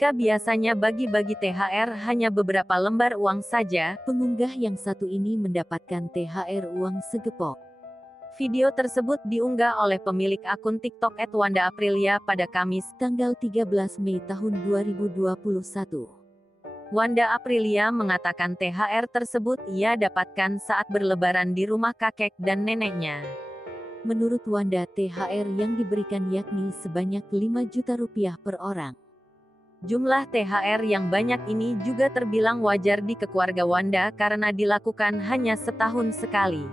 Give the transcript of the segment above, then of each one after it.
Jika biasanya bagi-bagi THR hanya beberapa lembar uang saja, pengunggah yang satu ini mendapatkan THR uang segepok. Video tersebut diunggah oleh pemilik akun TikTok @WandaAprilia pada Kamis, tanggal 13 Mei tahun 2021. Wanda Aprilia mengatakan THR tersebut ia dapatkan saat berlebaran di rumah kakek dan neneknya. Menurut Wanda, THR yang diberikan yakni sebanyak 5 juta rupiah per orang. Jumlah THR yang banyak ini juga terbilang wajar di keluarga Wanda karena dilakukan hanya setahun sekali.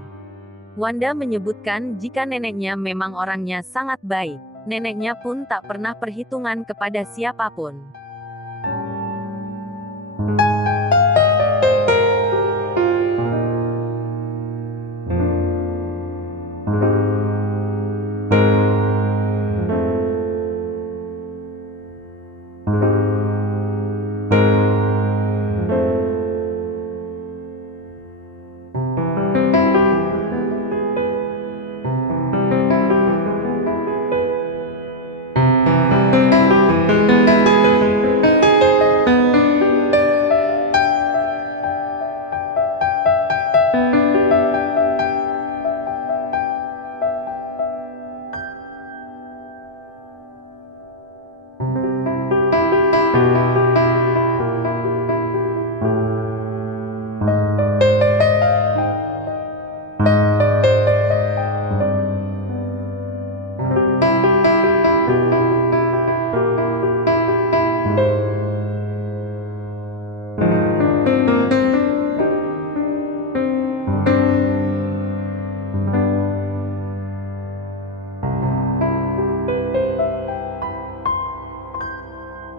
Wanda menyebutkan jika neneknya memang orangnya sangat baik, neneknya pun tak pernah perhitungan kepada siapapun.